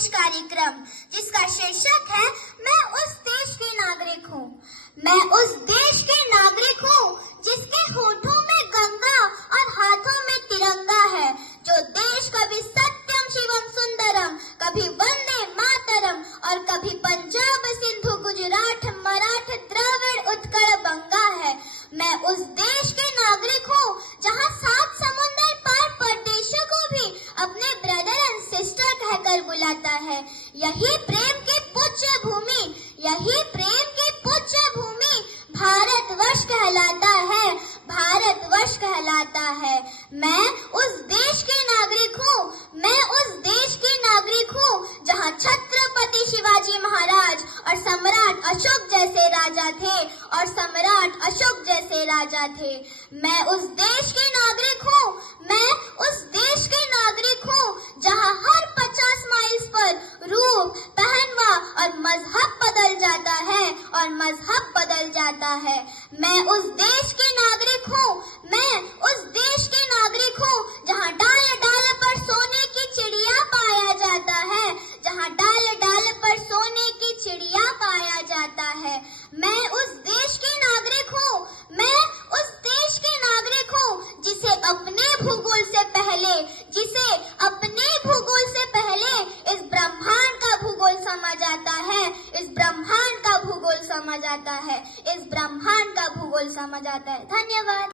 विशेष कार्यक्रम जिसका शीर्षक है मैं उस देश की नागरिक हूँ। मैं उस देश की नागरिक हूँ जिसके होठों में गंगा और हाथों में तिरंगा है, जो देश कभी सत्यम शिवम सुंदरम, कभी वंदे मातरम और कभी पंजाब सिंधु गुजरात मराठ द्रविड़ उत्कल बंगा है। मैं उस देश की नागरिक हूँ जहाँ 7 समुंदर पार परदेशियों को भी अपने ब्रदर एंड सिस्टर कहकर बुलाता है। यही प्रेम की पूज्य भूमि, यही प्रेम की पूज्य भूमि भारतवर्ष कहलाता है, भारतवर्ष कहलाता है। मैं उस देश की नागरिक हूँ, मैं उस देश की नागरिक हूँ जहाँ छत्रपति शिवाजी महाराज और सम्राट अशोक जैसे राजा थे, और सम्राट अशोक जैसे राजा थे। मैं उस देश की नागरिक हूँ, मैं उस देश की नागरिक हूँ जहाँ हर 50 माइल्स पर रूप, पहनवा और मजहब बदल जाता है, और मजहब बदल जाता है। मैं उस देश की नागरिक हूँ, मैं उस देश की नागरिक हूँ जहाँ डाल डाल पर सोने की चिड़िया पाया जाता है, जहाँ डाल डाल पर सोने की चिड़िया पाया जाता है। मैं उस देश की नागरिक हूँ, मैं उस देश की नागरिक हूँ जिसे अपने भूगोल से पहले, जिसे अपने भूगोल से पहले इस ब्रह्मांड का भूगोल समझ आता है, इस ब्रह्मांड का भूगोल समझ आता है, इस ब्रह्मांड का भूगोल समझ आता है। धन्यवाद।